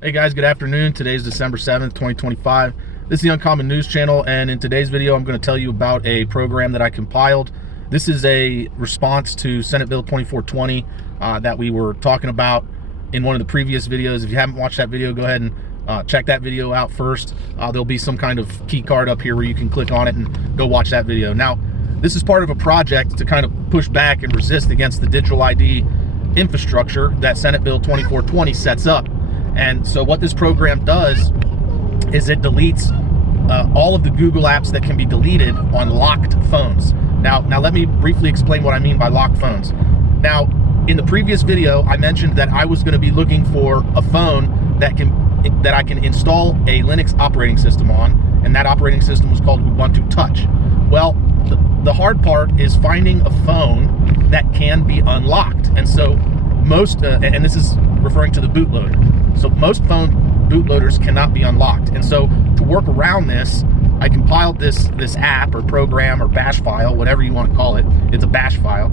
Hey guys, good afternoon. Today's December 7th, 2025. This is the Uncommon News Channel, and in today's video I'm going to tell you about a program that I compiled. This is a response to Senate Bill 2420 that we were talking about in one of the previous videos. If you haven't watched that video, go ahead and check that video out first. There'll be some kind of key card up here where you can click on it and go watch that video. Now, this is part of a project to kind of push back and resist against the digital ID infrastructure that Senate Bill 2420 sets up. And so what this program does is it deletes all of the Google apps that can be deleted on locked phones. Now let me briefly explain what I mean by locked phones. Now, in the previous video, I mentioned that I was going to be looking for a phone that I can install a Linux operating system on, and that operating system was called v1.42 Touch. Well, the hard part is finding a phone that can be unlocked. And so most, and this is referring to the bootloader. So most phone bootloaders cannot be unlocked. And so to work around this, I compiled this app or program or bash file, whatever you want to call it. It's a bash file,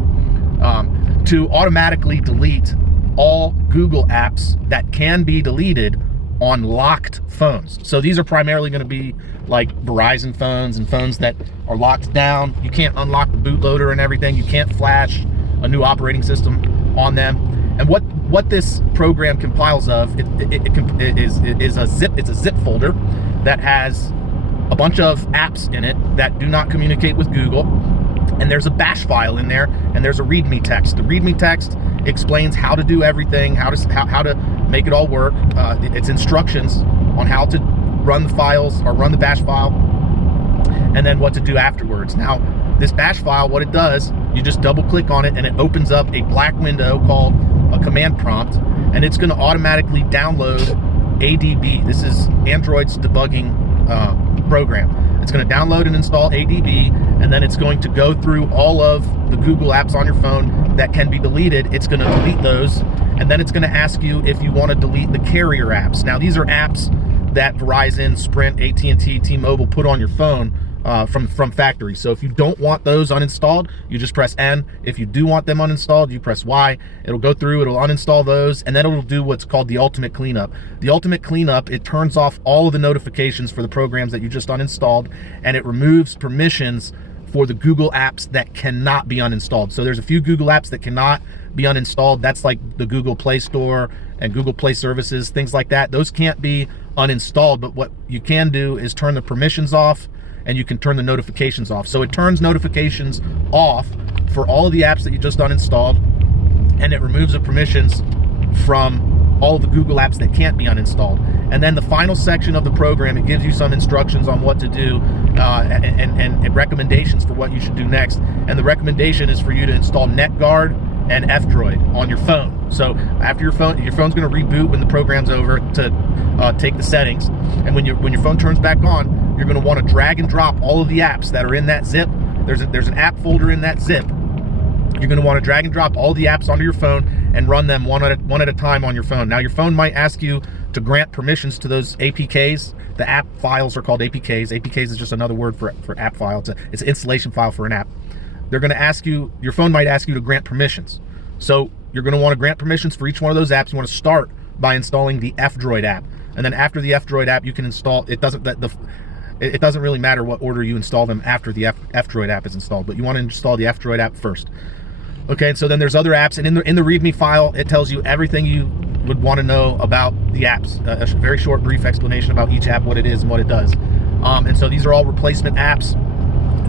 to automatically delete all Google apps that can be deleted on locked phones. So these are primarily going to be like Verizon phones and phones that are locked down. You can't unlock the bootloader and everything. You can't flash a new operating system on them. And what this program compiles of is a zip folder that has a bunch of apps in it that do not communicate with Google, and there's a bash file in there, and there's a README text. The README text explains how to do everything, how to make it all work. It's instructions on how to run the files or run the bash file, and then what to do afterwards. Now, this bash file, what it does, you just double click on it and it opens up a black window called a command prompt, and it's going to automatically download ADB. This is Android's debugging program. It's going to download and install ADB, and then it's going to go through all of the Google apps on your phone that can be deleted. It's going to delete those, and then it's going to ask you if you want to delete the carrier apps. Now, these are apps that Verizon, Sprint, AT&T, T-Mobile put on your phone from factory. So if you don't want those uninstalled, you just press N. If you do want them uninstalled, you press Y. It'll go through, it'll uninstall those, and then it'll do what's called the ultimate cleanup. The ultimate cleanup, it turns off all of the notifications for the programs that you just uninstalled, and it removes permissions for the Google apps that cannot be uninstalled. So there's a few Google apps that cannot be uninstalled. That's like the Google Play Store and Google Play Services, things like that. Those can't be uninstalled, but what you can do is turn the permissions off, and you can turn the notifications off. So it turns notifications off for all of the apps that you just uninstalled, and it removes the permissions from all of the Google apps that can't be uninstalled. And then the final section of the program, it gives you some instructions on what to do and recommendations for what you should do next. And the recommendation is for you to install NetGuard and F-Droid on your phone. So after your phone's going to reboot when the program's over to take the settings, and when your phone turns back on, you're going to want to drag and drop all of the apps that are in that zip. There's an app folder in that zip. You're going to want to drag and drop all the apps onto your phone and run them one at a time on your phone. Now, your phone might ask you to grant permissions to those APKs. The app files are called APKs. APKs is just another word for app file. It's an installation file for an app. They're going to ask you, your phone might ask you to grant permissions. So you're going to want to grant permissions for each one of those apps. You want to start by installing the F-Droid app. And then after the F-Droid app, you can install, it doesn't really matter what order you install them after the F-Droid app is installed, but you want to install the F-Droid app first. Okay, and so then there's other apps, and in the README file, it tells you everything you would want to know about the apps. A very short, brief explanation about each app, what it is and what it does. And so these are all replacement apps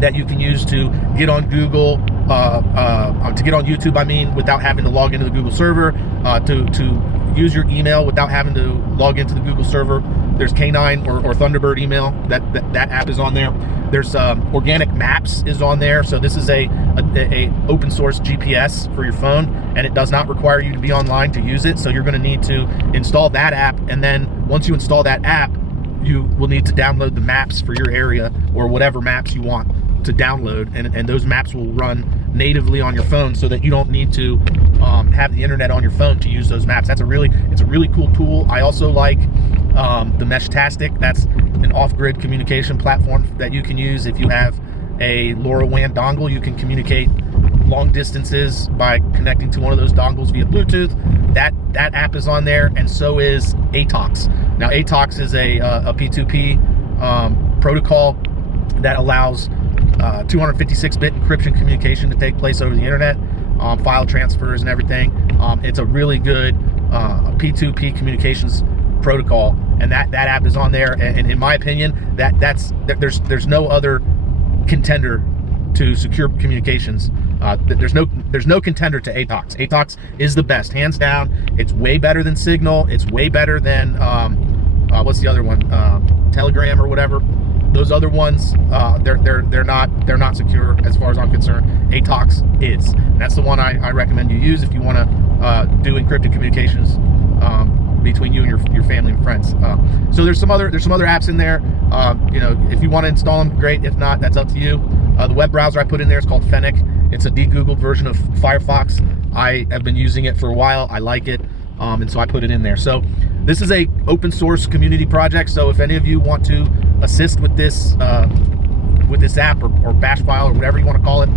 that you can use to get on Google, to get on YouTube, I mean, without having to log into the Google server, to use your email without having to log into the Google server. There's K9 or Thunderbird email, that app is on there. There's Organic Maps is on there. So this is a open source GPS for your phone, and it does not require you to be online to use it. So you're going to need to install that app, and then once you install that app, you will need to download the maps for your area or whatever maps you want to download, and those maps will run natively on your phone so that you don't need to have the internet on your phone to use those maps. It's a really cool tool. I also like the Meshtastic. That's an off-grid communication platform that you can use. If you have a LoRaWAN dongle, you can communicate long distances by connecting to one of those dongles via Bluetooth. That app is on there, and so is ATOX. Now, ATOX is a P2P protocol that allows 256-bit encryption communication to take place over the internet, file transfers and everything. It's a really good P2P communications protocol, and that app is on there. And in my opinion, there's no other contender to secure communications. There's no contender to ATOX. ATOX is the best, hands down. It's way better than Signal. It's way better than what's the other one? Telegram or whatever. Those other ones, they're not secure as far as I'm concerned. ATOX is. And that's the one I recommend you use if you want to do encrypted communications between you and your family and friends. So there's some other apps in there. You know, if you want to install them, great. If not, that's up to you. The web browser I put in there is called Fennec. It's a de-Googled version of Firefox. I have been using it for a while. I like it, and so I put it in there. So this is a open source community project. So if any of you want to assist with this app or bash file or whatever you want to call it,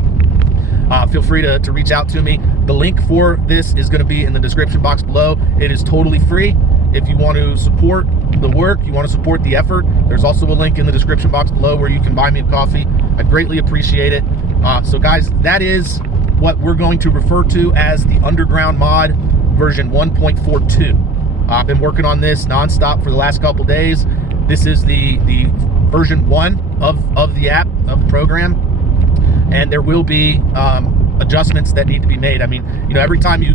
feel free to reach out to me. The link for this is going to be in the description box below. It is totally free. If you want to support the work, you want to support the effort, there's also a link in the description box below where you can buy me a coffee. I'd greatly appreciate it. So guys, that is what we're going to refer to as the Underground Mod version 1.42. I've been working on this nonstop for the last couple days. This is the version 1 of the app, of the program, and there will be adjustments that need to be made. I mean, you know, every time you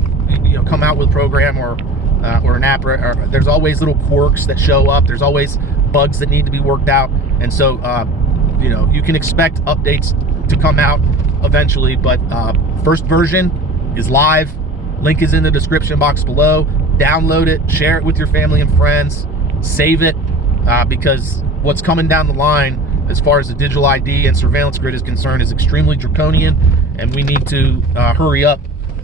come out with a program or an app, or there's always little quirks that show up. There's always bugs that need to be worked out, and so you know, you can expect updates to come out eventually. But first version is live. Link is in the description box below. Download it, share it with your family and friends, save it, because what's coming down the line as far as the digital ID and surveillance grid is concerned is extremely draconian, and we need to hurry up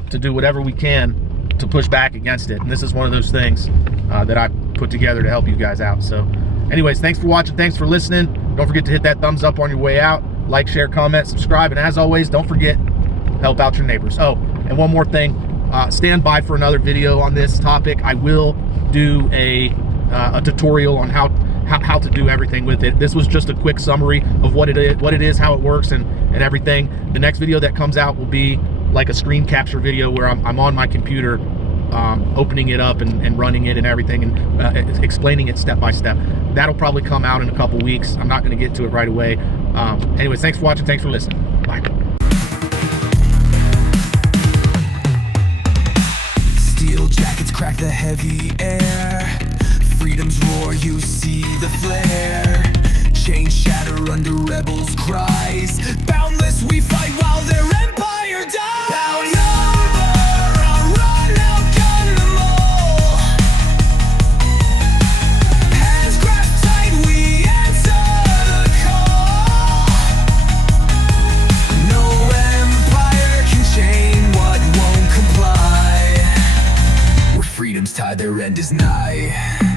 to do whatever we can to push back against it. And this is one of those things that I put together to help you guys out. So anyways, thanks for watching, thanks for listening. Don't forget to hit that thumbs up on your way out. Like, share, comment, subscribe, and as always, don't forget, help out your neighbors. Oh, and one more thing, stand by for another video on this topic. I will do a tutorial on how to do everything with it. This was just a quick summary of what it is, how it works, and everything. The next video that comes out will be like a screen capture video where I'm on my computer, opening it up and running it and everything, and explaining it step by step. That'll probably come out in a couple weeks. I'm not going to get to it right away. Anyways, thanks for watching, thanks for listening. Bye. Steel jackets crack the heavy air. Freedom's roar, you see the flare. Chains shatter under rebels' cries. Boundless we fight while their empire dies. Outnumber, outrun, outgun them all. Hands grasped tight, we answer the call. No empire can chain what won't comply. Where freedom's tied, their end is nigh.